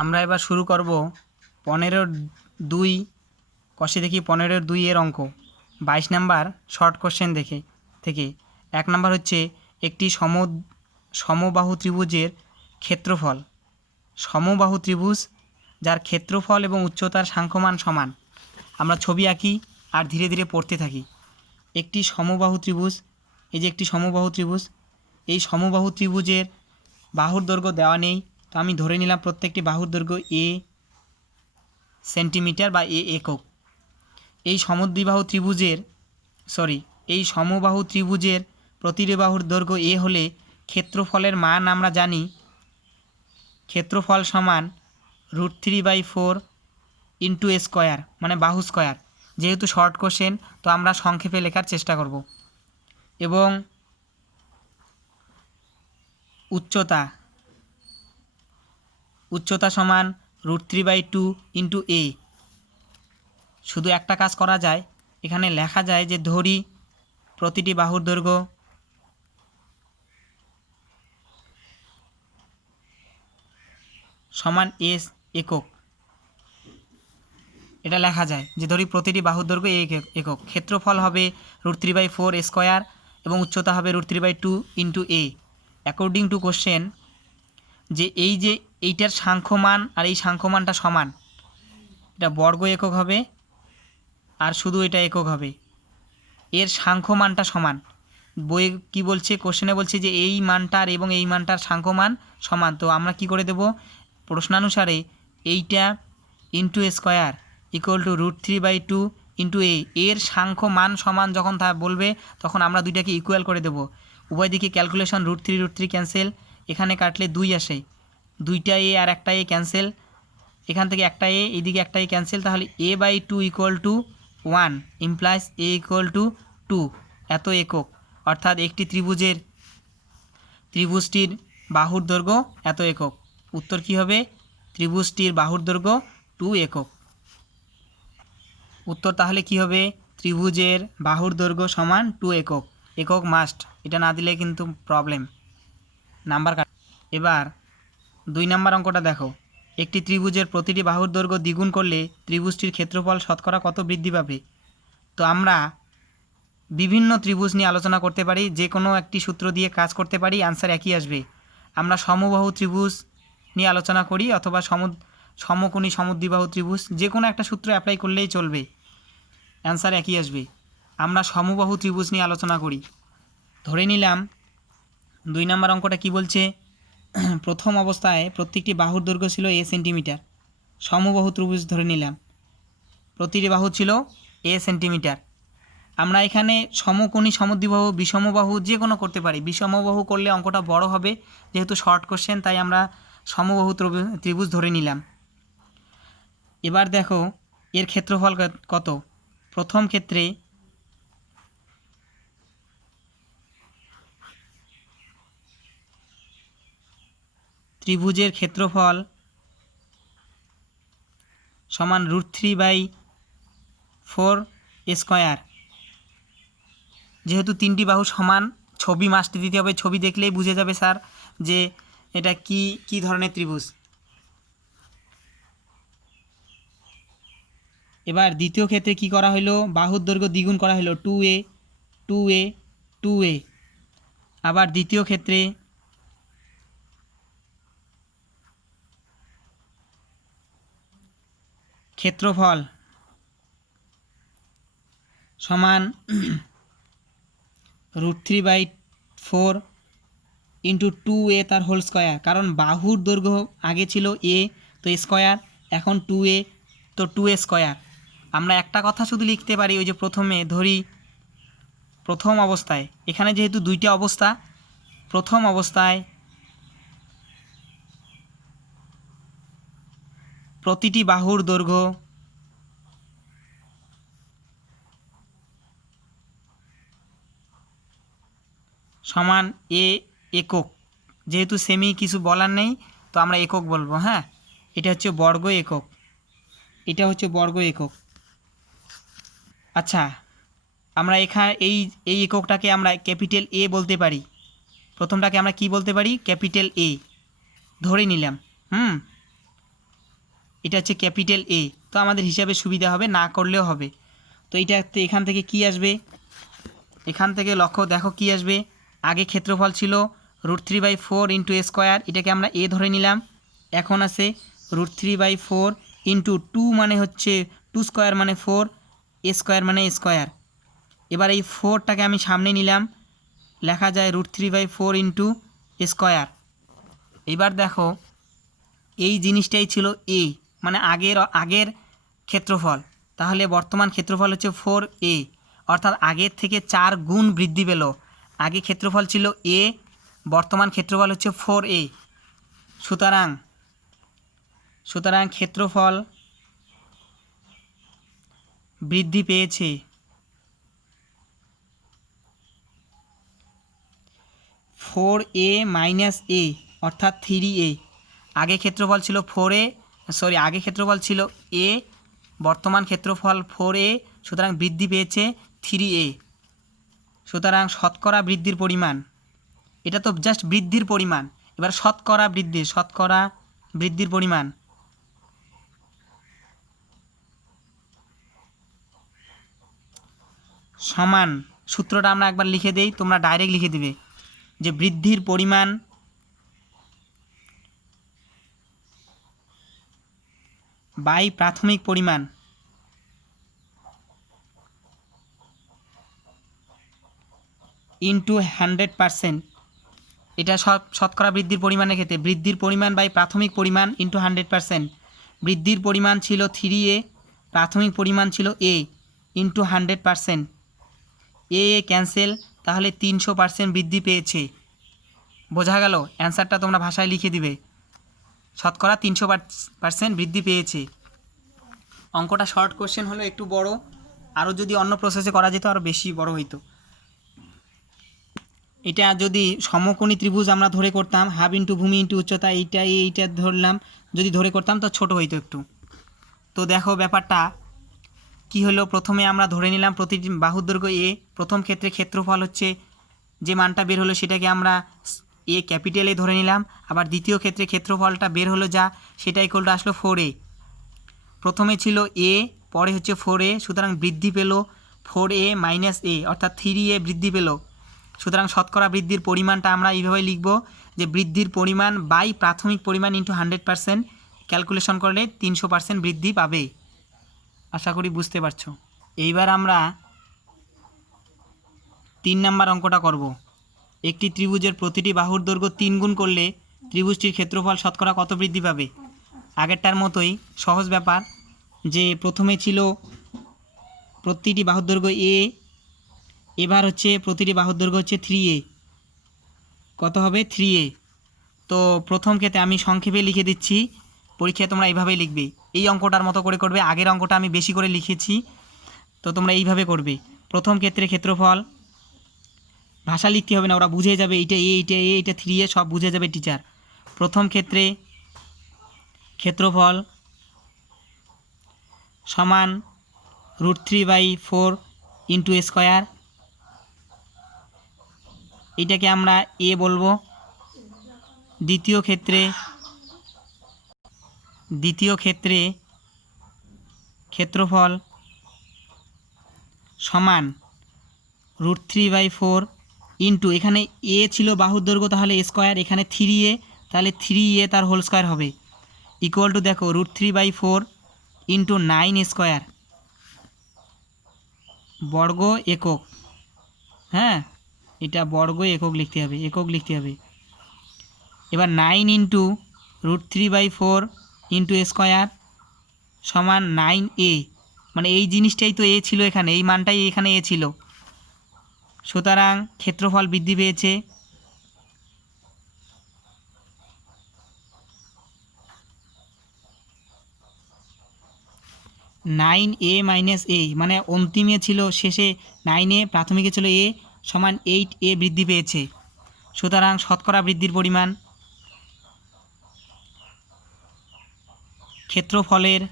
আমরা এবার শুরু করব 15-2 কষে দেখি 15-2 এর অঙ্ক 22 নাম্বার শর্ট কোশ্চেন থেকে 1 নাম্বার হচ্ছে একটি সমবাহু ত্রিভুজের ক্ষেত্রফল। সমবাহু ত্রিভুজ যার ক্ষেত্রফল এবং উচ্চতার সাংখ্যমান সমান। আমরা ছবি আঁকি আর ধীরে ধীরে পড়তে থাকি। একটি সমবাহু ত্রিভুজ, এই যে একটি সমবাহু ত্রিভুজ, এই সমবাহু ত্রিভুজের বাহুর দৈর্ঘ্য দেওয়া নেই, তো আমি ধরে নিলাম প্রত্যেকটি বাহুর দৈর্ঘ্য এ সেন্টিমিটার বা এ একক। এই সমবাহু ত্রিভুজের প্রতিটি বাহুর দৈর্ঘ্য এ হলে ক্ষেত্রফলের মান আমরা জানি, ক্ষেত্রফল সমান √3/4 ইন্টু এ স্কোয়ার, মানে বাহু স্কোয়ার। যেহেতু শর্ট কোশ্চেন তো আমরা সংক্ষেপে লেখার চেষ্টা করব। এবং উচ্চতা সমান √3/2 ইন্টু এ। শুধু একটা কাজ করা যায়, এখানে লেখা যায় যে ধরি প্রতিটি বাহুর দৈর্ঘ্য সমান এস একক। এটা লেখা যায় যে ধরি প্রতিটি বাহুর দৈর্ঘ্য একক। ক্ষেত্রফল হবে √3/4 স্কোয়ার এবং উচ্চতা হবে √3/2 into A. According to question, যে এইটার সাংখ্যমান আর এই সাংখ্যমানটা সমান, এটা বর্গ একক হবে আর শুধু এটা একক হবে। এর সাংখ্যমানটা সমান। বইয়ে কি বলছে, কোশ্চেনে বলছে যে এই মানটার এবং এই মানটার সাংখ্যমান সমান। তো আমরা কি করে দেব, প্রশ্নানুসারে এইটা into square equal to √3/2 into a. এর সাংখ্যমান সমান যখন তা বলবে তখন আমরা দুইটাকে ইকুয়াল করে দেব। উভয় দিকে ক্যালকুলেশন, √3 ক্যান্সেল, এখানে কাটলে 2 আসে, দুইটা এ আর একটা এ ক্যান্সেল, এখান থেকে একটা এ, এইদিকে একটা এ ক্যান্সেল, তাহলে a/2 equal to 1 implies A equal to 2 এত একক। অর্থাৎ একটি ত্রিভুজটির বাহুর দৈর্ঘ্য এত একক। উত্তর কি হবে, ত্রিভুজটির বাহুর দৈর্ঘ্য 2 একক। উত্তর তাহলে কি হবে, ত্রিভুজের বাহুর দৈর্ঘ্য সমান 2 একক। একক মাস্ট, এটা না দিলে কিন্তু প্রবলেম, নাম্বার কাট। এবার 2 নাম্বার অঙ্কটা দেখো। একটি ত্রিভুজের প্রতিটি বাহুর দৈর্ঘ্য দ্বিগুণ করলে ত্রিভুজটির ক্ষেত্রফল শতকরা কত বৃদ্ধি পাবে? তো আমরা বিভিন্ন ত্রিভুজ নিয়ে আলোচনা করতে পারি, যে কোনো একটি সূত্র দিয়ে কাজ করতে পারি, আনসার একই আসবে। আমরা সমবাহু ত্রিভুজ নিয়ে আলোচনা করি অথবা সমকোণী সমদ্বিবাহু ত্রিভুজ, যে কোনো একটা সূত্র অ্যাপ্লাই করলেই চলবে, অ্যান্সার একই আসবে। আমরা সমবাহু ত্রিভুজ নিয়ে আলোচনা করি। ধরে নিলাম 2 নম্বর অঙ্কটা কি বলছে, প্রথম অবস্থায় প্রত্যেকটি বাহুর দৈর্ঘ্য ছিল এ সেন্টিমিটার। সমবাহু ত্রিভুজ ধরে নিলাম, প্রতিটি বাহু ছিল এ সেন্টিমিটার। আমরা এখানে সমকোণী সমদ্বিবাহু বিষমবাহু যে কোনো করতে পারি। বিষমবাহু করলে অঙ্কটা বড় হবে, যেহেতু শর্ট কোশ্চেন তাই আমরা সমবাহু ত্রিভুজ ধরে নিলাম। এবার দেখো এর ক্ষেত্রফল কত। প্রথম ক্ষেত্রে ত্রিভুজের ক্ষেত্রফল সমান √3/4 স্কোয়ার। যেহেতু 3টি বাহু সমান, ছবি মাস্ট দিতে হবে, ছবি দেখলেই বুঝে যাবে স্যার যে এটা কি ধরনের ত্রিভুজ। এবার দ্বিতীয় ক্ষেত্রে কি করা হলো, বাহুর দৈর্ঘ্য দ্বিগুণ করা হলো, 2a 2a 2a। আবার দ্বিতীয় ক্ষেত্রে ক্ষেত্রফল সমান √3/4 ইন্টু 2a তার হোল স্কোয়ার। কারণ বাহুর দৈর্ঘ্য আগে ছিল এ, তো স্কোয়ার, এখন 2a, তো 2a স্কোয়ার। আমরা একটা কথা শুধু লিখতে পারি, ওই যে প্রথমে ধরি প্রথম অবস্থায়, এখানে যেহেতু দুইটা অবস্থা, প্রথম অবস্থায় প্রতিটি বাহুর দৈর্ঘ্য সমান এ একক। যেহেতু সেমি কিছু বলার নেই, তো আমরা একক বলবো। হ্যাঁ, এটা হচ্ছে বর্গ একক, এটা হচ্ছে বর্গ একক। আচ্ছা, আমরা এখানে এই এককটাকে আমরা ক্যাপিটাল এ বলতে পারি। প্রথমটাকে আমরা কি বলতে পারি, ক্যাপিটাল এ ধরে নিলাম। এটা হচ্ছে ক্যাপিটাল এ, তো আমাদের হিসাবে সুবিধা হবে, না করলেও হবে। তো এইটাতে এখান থেকে কি আসবে, এখান থেকে লক্ষ্য দেখো কি আসবে। আগে ক্ষেত্রফল ছিল √3/4 ইন্টু এ স্কোয়ার, এটাকে আমরা এ ধরে নিলাম। এখন আছে √3/4 ইন্টু 2 মানে হচ্ছে 2 স্কোয়ার মানে 4, এ স্কোয়ার মানে এ স্কোয়ার। এবার এই 4টাকে আমি সামনে নিলাম, লেখা যায় √3/4 ইন্টু এ স্কোয়ার। এবার দেখো এই জিনিসটাই ছিল এ, মানে আগের ক্ষেত্রফল, তাহলে বর্তমান ক্ষেত্রফল হচ্ছে 4a, অর্থাৎ আগের থেকে 4 গুণ বৃদ্ধি পেল। আগে ক্ষেত্রফল ছিল এ, বর্তমান ক্ষেত্রফল হচ্ছে 4a। সুতরাং ক্ষেত্রফল বৃদ্ধি পেয়েছে। 4a মাইনাস এ অর্থাৎ 3a। আগে ক্ষেত্রফল ছিল আগে ক্ষেত্রফল ছিল এ, বর্তমান ক্ষেত্রফল 4a, সুতরাং বৃদ্ধি পেয়েছে 3a। সুতরাং শতকরা বৃদ্ধির পরিমাণ, এটা তো জাস্ট বৃদ্ধির পরিমাণ, এবার শতকরা বৃদ্ধির পরিমাণ সমান, সূত্রটা আমরা একবার লিখে দেই, তোমরা ডাইরেক্ট লিখে দিবে যে বৃদ্ধির পরিমাণ বাই প্রাথমিক পরিমাণ ইন্টু 100%। এটা শতকরা বৃদ্ধির পরিমাণের ক্ষেত্রে বৃদ্ধির পরিমাণ বাই প্রাথমিক পরিমাণ ইন্টু 100%। বৃদ্ধির পরিমাণ ছিল 3a, প্রাথমিক পরিমাণ ছিল a, ইন্টু 100%। এ ক্যান্সেল, তাহলে 300% বৃদ্ধি পেয়েছে। বোঝা গেল? অ্যান্সারটা তোমরা ভাষায় লিখে দিবে, শতকরা 300% বৃদ্ধি পেয়েছে। অঙ্কটা শর্ট কোশ্চেন হলো একটু বড়, আরও যদি অন্য প্রসেসে করা যেত আরও বেশি বড় হইতো। এটা যদি সমকোণী ত্রিভুজ আমরা ধরে করতাম, হাফ ইন্টু ভূমি ইন্টু উচ্চতা, এইটা ধরলাম, যদি ধরে করতাম তো ছোট হইতো একটু। তো দেখো ব্যাপারটা কি হলো, প্রথমে আমরা ধরে নিলাম প্রতিটি বাহুর দৈর্ঘ্য এ। প্রথম ক্ষেত্রে ক্ষেত্রফল হচ্ছে যে মানটা বের হলো সেটাকে আমরা এ ক্যাপিটাল এ ধরে নিলাম। আবার দ্বিতীয় ক্ষেত্রে ক্ষেত্রফলটা বের হলো যা, সেটা ইকুয়ালটা আসলো 4a। প্রথমে ছিল এ, পরে হচ্ছে 4a, সুতরাং বৃদ্ধি পেল 4a মাইনাস এ অর্থাৎ 3a বৃদ্ধি পেল। সুতরাং শতকরা বৃদ্ধির পরিমাণটা আমরা এইভাবে লিখব যে বৃদ্ধির পরিমাণ বাই প্রাথমিক পরিমাণ ইন্টু 100%, ক্যালকুলেশন করলে 300% বৃদ্ধি পাবে। আশা করি বুঝতে পারছো। এইবার আমরা 3 নাম্বার অঙ্কটা করব। একটি ত্রিভুজের প্রতিটি বাহুর দৈর্ঘ্য 3 গুণ করলে ত্রিভুজটির ক্ষেত্রফল শতকরা কত বৃদ্ধি পাবে? আগেরটার মতোই সহজ ব্যাপার, যে প্রথমে ছিল প্রতিটি বাহুর দৈর্ঘ্য এ, এবার হচ্ছে প্রতিটি বাহুর দৈর্ঘ্য হচ্ছে 3a। কত হবে? 3a। তো প্রথম ক্ষেত্রে আমি সংক্ষেপে লিখে দিচ্ছি, পরীক্ষায় তোমরা এইভাবেই লিখবে, এই অঙ্কটার মতো করে করবে। আগের অঙ্কটা আমি বেশি করে লিখেছি, তো তোমরা এইভাবে করবে। প্রথম ক্ষেত্রে ক্ষেত্রফল, ভাষা লিখতে হবে না, ওরা বুঝে যাবে, এইটা এ, এইটা 3a, সব বুঝে যাবে টিচার। প্রথম ক্ষেত্রে ক্ষেত্রফল সমান √3/4 ইন্টু এ স্কোয়ার, এটাকে আমরা এ বলবো। দ্বিতীয় ক্ষেত্রে ক্ষেত্রফল সমান √3/4 ইন্টু, এখানে এ ছিল বাহুর দৈর্ঘ্য, তাহলে এ স্কোয়ার, এখানে 3a, তাহলে 3a তার হোল স্কোয়ার হবে, ইকুয়াল টু দেখো √3/4 ইন্টু 9 স্কোয়ার বর্গ একক। হ্যাঁ, এটা বর্গ একক লিখতে হবে, এবার 9 ইন্টু √3/4 ইন্টু এ স্কোয়ার সমান 9a, মানে এই জিনিসটাই তো এ ছিল এখানে, এই মানটাই এখানে এ ছিল। সুতরাং ক্ষেত্রফল বৃদ্ধি পেয়েছে 9a মাইনাস এ, মানে অন্তিমে ছিল শেষে 9a, প্রাথমিকে ছিল এ, সমান 8a বৃদ্ধি পেয়েছে। সুতরাং শতকরা বৃদ্ধির পরিমাণ ক্ষেত্রফলের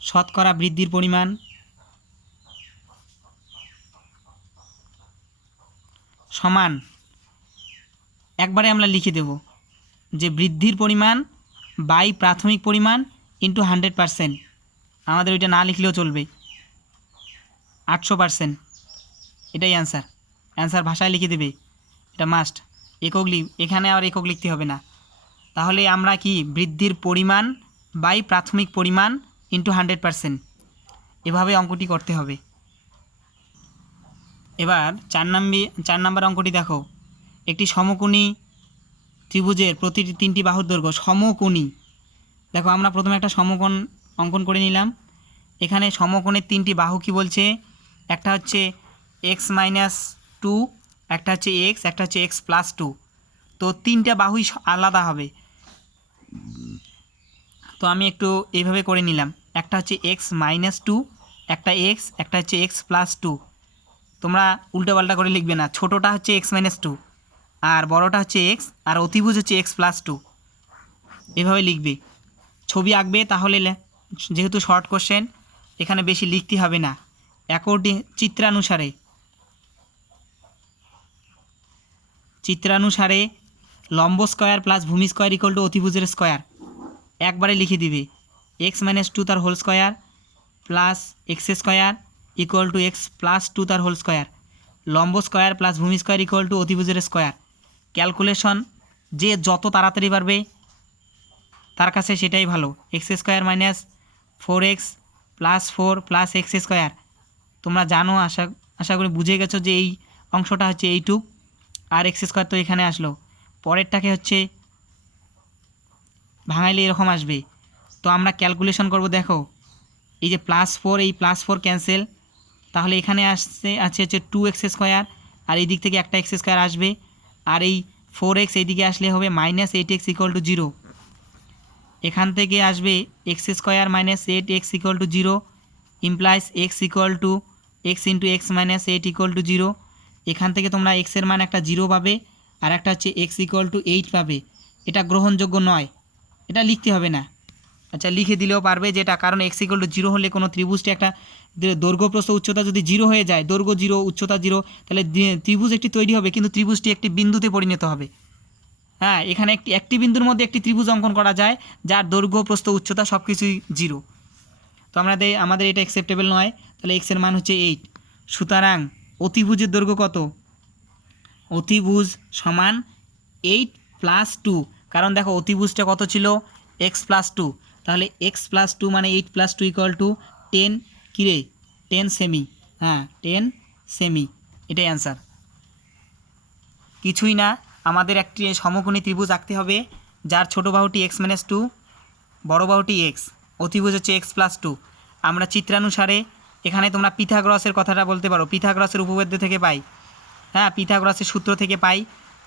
শতকরা বৃদ্ধির পরিমাণ সমান, একবারে আমরা লিখে দেব যে বৃদ্ধির পরিমাণ বাই প্রাথমিক পরিমাণ ইন্টু 100%, আমাদের ওইটা না লিখলেও চলবে, 800%, এটাই অ্যান্সার ভাষায় লিখে দেবে, এটা মাস্ট। এখানে আর একক লিখতে হবে না। তাহলে আমরা কি বৃদ্ধির পরিমাণ বাই প্রাথমিক পরিমাণ ইন্টু 100%, এভাবে অঙ্কটি করতে হবে। এবার 4 নম্বর অঙ্কটি দেখো, একটি সমকোণী ত্রিভুজের প্রতিটি 3টি বাহুর দৈর্ঘ্য সমকোণী। দেখো আমরা প্রথমে একটা সমকোণ অঙ্কন করে নিলাম। এখানে সমকোণের 3টি বাহু কি বলছে, একটা হচ্ছে x-2, একটা হচ্ছে x, একটা হচ্ছে x+2। তো 3টা বাহুই আলাদা হবে। তো আমি একটু এইভাবে করে নিলাম, একটা হচ্ছে x-2, একটা x, একটা হচ্ছে x+2। তোমরা উল্টোপাল্টা করে লিখবে না, ছোটোটা হচ্ছে x-2 আর বড়টা হচ্ছে x আর অতিভুজ হচ্ছে x+2, এভাবে লিখবে। ছবি আঁকবে, তাহলে যেহেতু শর্ট কোশ্চেন এখানে বেশি লিখতে হবে না। চিত্রানুসারে লম্ব স্কয়ার প্লাস ভূমি স্কয়ার ইকুয়াল টু অতিভুজের স্কয়ার একবারে লিখে দিবে। x-2 তার whole square plus x square equal to x+2 তার হোল স্কয়ার, লম্ব স্কয়ার প্লাস ভূমি স্কয়ার ইকুয়াল টু অতিভুজের স্কয়ার। ক্যালকুলেশন যে যত তাড়াতাড়ি পারবে তার কাছে সেটাই ভালো। x² - 4x + 4 + x²। তোমরা জানো, আশা করি বুঝে গেছো যে এই অংশটা হচ্ছে এইটুক, আর x² তো এখানে আসলো, পরেরটাকে হচ্ছে ভাঙাইলে এরকম আসবে। তো আমরা ক্যালকুলেশন করব। দেখো এই যে +4, এই +4 ক্যান্সেল, তাহলে এখানে আছে হচ্ছে 2x², আর এই দিক থেকে একটা x² আসবে, আর এই 4x এইদিকে আসলে হবে -8x = 0। এখান থেকে আসবে x² - 8x = 0 implies x = x × x - 8 = 0। এখান থেকে তোমরা x এর মান একটা 0 পাবে, আর একটা হচ্ছে x = 8 পাবে। এটা গ্রহণযোগ্য নয়, এটা লিখতে হবে না। আচ্ছা, লিখে দিলেও পারবে যেটা, কারণ x = 0 হলে কোনো ত্রিভুজটি একটা দৈর্ঘ্য প্রস্থ উচ্চতা যদি 0 হয়ে যায়, দৈর্ঘ্য 0 উচ্চতা 0, তাহলে ত্রিভুজ একটি তৈরি হবে, কিন্তু ত্রিভুজটি একটি বিন্দুতে পরিণত হবে। হ্যাঁ, এখানে একটি বিন্দুর মধ্যে একটি ত্রিভুজ অঙ্কন করা যায় যার দৈর্ঘ্য প্রস্থ উচ্চতা সব কিছুই 0। তো আমাদের এটা অ্যাকসেপ্টেবল নয়, তাহলে x এর মান হচ্ছে 8। সুতরাং অতিভুজের দৈর্ঘ্য কত? অতিভুজ সমান 8 + 2, কারণ দেখো অতিভুজটা কত ছিল, x+2, তাহলে x+2 মানে 8 + 2 = 10, কিরে 10 সেমি। হ্যাঁ, 10 সেমি, এটাই অ্যান্সার। কিছুই না, আমাদের একটি সমকোণী ত্রিভুজ আঁকতে হবে যার ছোট বাহুটি x-2, বড় বাহুটি x, অতিভুজ হচ্ছে x+2। আমরা চিত্রানুসারে, এখানে তোমরা পিথাগোরাসের কথাটা বলতে পারো, পিথাগোরাসের উপপাদ্য থেকে পাই। হ্যাঁ, পিথাগোরাসের সূত্র থেকে পাই,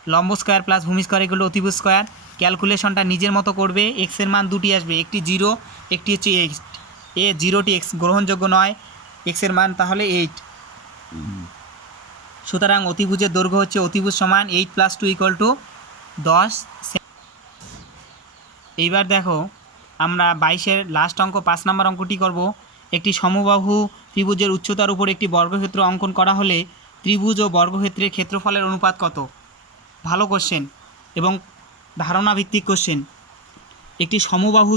লম্ব স্কয়ার প্লাস ভূমি স্কয়ার এগুলো অতিভুজ স্কয়ার। ক্যালকুলেশনটা নিজের মতো করবে। x এর মান দুটি আসবে, একটি 0, একটি হচ্ছে 8। 0টি x গ্রহণযোগ্য নয়, x এর মান তাহলে 8। সুতরাং অতিভুজের দৈর্ঘ্য হচ্ছে অতিভুজ সমান 8 + 2 = 10। এইবার দেখো আমরা 22-এর লাস্ট অঙ্ক 5 নম্বর অঙ্কটি করব। একটি সমবাহু ত্রিভুজের উচ্চতার উপর একটি বর্গক্ষেত্র অঙ্কন করা হলে ত্রিভুজ ও বর্গক্ষেত্রের ক্ষেত্রফলের অনুপাত কত? ভালো কোশ্চেন এবং ধারণা ভিত্তিক কোশ্চেন। একটি সমবাহু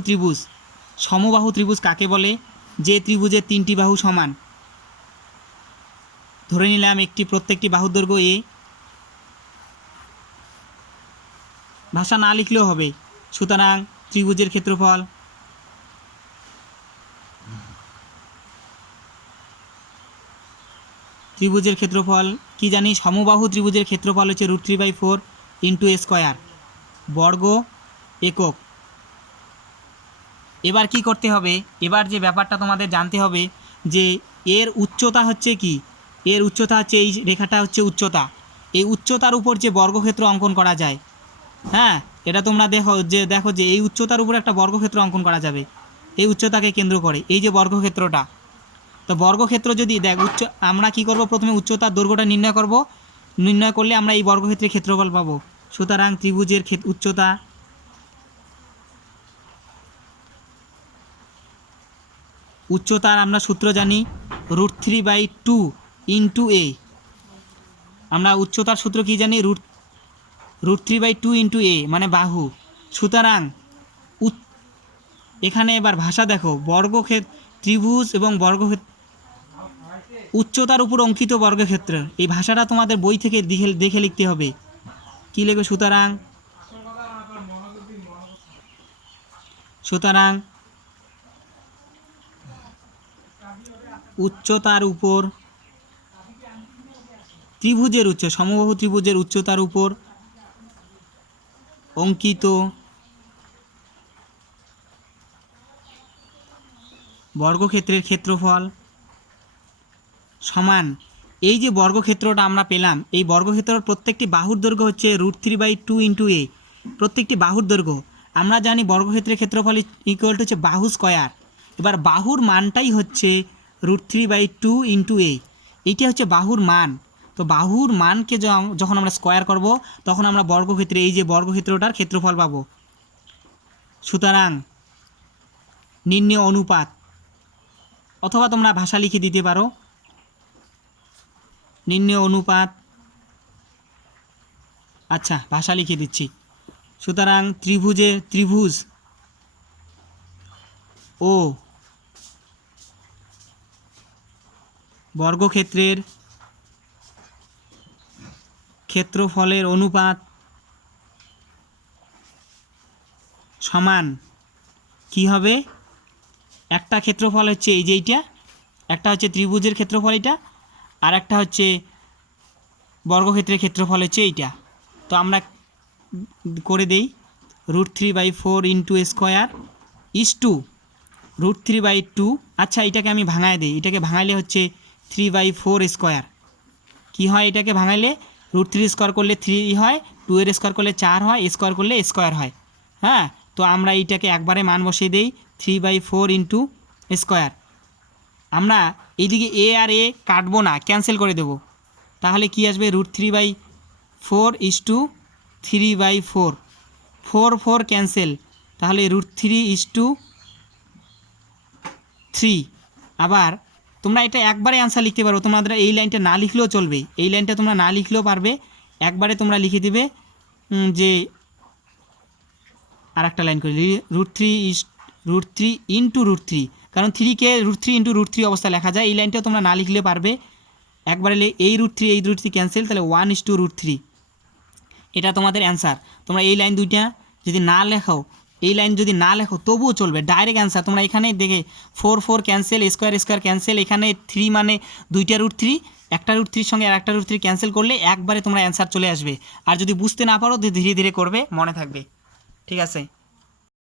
ত্রিভুজ কাকে বলে? যে ত্রিভুজের 3টি বাহু সমান। ধরে নিলাম প্রত্যেকটি বাহুর দৈর্ঘ্য a, ভাষা না লিখলেও হবে। সুতরাং ত্রিভুজের ক্ষেত্রফল কি জানি? সমবাহু ত্রিভুজের ক্ষেত্রফল হচ্ছে √3/4 × a², বর্গ একক। এবার কি করতে হবে? এবার যে ব্যাপারটা তোমাদের জানতে হবে যে এর উচ্চতা হচ্ছে কি? এর উচ্চতা হচ্ছে এই রেখাটা হচ্ছে উচ্চতা। এই উচ্চতার উপর যে বর্গক্ষেত্র অঙ্কন করা যায়, হ্যাঁ, এটা তোমরা দেখো যে এই উচ্চতার উপর একটা বর্গক্ষেত্র অঙ্কন করা যাবে এই উচ্চতাকে কেন্দ্র করে, এই যে বর্গক্ষেত্রটা। তো বর্গক্ষেত্র যদি আমরা কি করব? প্রথমে উচ্চতার দৈর্ঘ্যটা নির্ণয় করলে আমরা এই বর্গক্ষেত্রের ক্ষেত্রফল পাবো। সুতরাং ত্রিভুজের উচ্চতার আমরা সূত্র জানি √3/2 × a। আমরা উচ্চতার সূত্র কি জানি? √3/2 × a মানে বাহু। সুতরাং এখানে এবার ভাষা দেখো, ত্রিভুজ এবং উচ্চতার উপর অঙ্কিত বর্গক্ষেত্র, এই ভাষাটা তোমাদের বই থেকে দেখে লিখতে হবে। কী লিখবে? সুতরাং উচ্চতার উপর সমবাহু ত্রিভুজের উচ্চতার উপর অঙ্কিত বর্গক্ষেত্রের ক্ষেত্রফল সমান, এই যে বর্গক্ষেত্রটা আমরা পেলাম, এই বর্গক্ষেত্রের প্রত্যেকটি বাহুর দৈর্ঘ্য হচ্ছে √3/2 × a, প্রত্যেকটি বাহুর দৈর্ঘ্য। আমরা জানি বর্গক্ষেত্রের ক্ষেত্রফল ইকুয়াল টু হচ্ছে বাহু স্কয়ার। এবার বাহুর মানটাই হচ্ছে √3/2 × a, এইটা হচ্ছে বাহুর মান। তো বাহুর মানকে যখন আমরা স্কয়ার করব তখন আমরা বর্গক্ষেত্রে, এই যে বর্গক্ষেত্রটার ক্ষেত্রফল পাবো। সুতরাং নির্ণেয় অনুপাত, অথবা তোমরা ভাষা লিখে দিতে পারো, নির্ণেয় অনুপাত। আচ্ছা, ভাষা লিখে দিচ্ছি। সুতরাং ত্রিভুজ ও বর্গক্ষেত্রের ক্ষেত্রফলের অনুপাত সমান কি হবে? একটা ক্ষেত্রফল হচ্ছে এই যে এইটা, একটা হচ্ছে ত্রিভুজের ক্ষেত্রফল এটা, আর একটা হচ্ছে বর্গক্ষেত্রের ক্ষেত্রফল হচ্ছে এইটা। তো আমরা করে দেই, √3/4 × a² √3/2। আচ্ছা, এটাকে আমি ভাঙায় দিই, এটাকে ভাঙাইলে হচ্ছে 3/4²। কি হয়? এটাকে ভাঙাইলে √3² করলে 3 হয়, 2 এর স্কোয়ার করলে 4 হয়, স্কোয়ার করলে স্কোয়ার হয়। হ্যাঁ, তো আমরা এইটাকে একবারে মান বসিয়ে দিই, 3/4 × a²। আমরা এইদিকে এ আর এ কাটবো না, ক্যান্সেল করে দেব। তাহলে কি আসবে? √3/4 = 3/4, 4 ক্যান্সেল, তাহলে √3/3। আবার তোমরা এটা একবারে অ্যান্সার লিখতে পারো, তোমাদের এই লাইনটা না লিখলেও চলবে, এই লাইনটা তোমরা না লিখলেও পারবে, একবারে তোমরা লিখে দেবে যে আর একটা লাইন করে √3 × √3, কারণ 3কে √3 × √3 অবস্থা লেখা যায়। এই লাইনটাও তোমরা না লিখলে পারবে, একবারে এই √3 ক্যান্সেল, তাহলে 1:√3, এটা তোমাদের অ্যান্সার। তোমরা এই লাইন দুইটা যদি না লেখো, এই লাইন যদি না লেখো তবুও চলবে, ডাইরেক্ট অ্যান্সার। তোমরা এখানে দেখে 4 ক্যান্সেল, স্কোয়ার ক্যান্সেল, এখানে 3 মানে দুইটা √3, একটা √3 সঙ্গে আর একটা √3 ক্যান্সেল করলে একবারে তোমরা অ্যান্সার চলে আসবে। আর যদি বুঝতে না পারো ধীরে ধীরে করবে, মনে থাকবে। ঠিক আছে।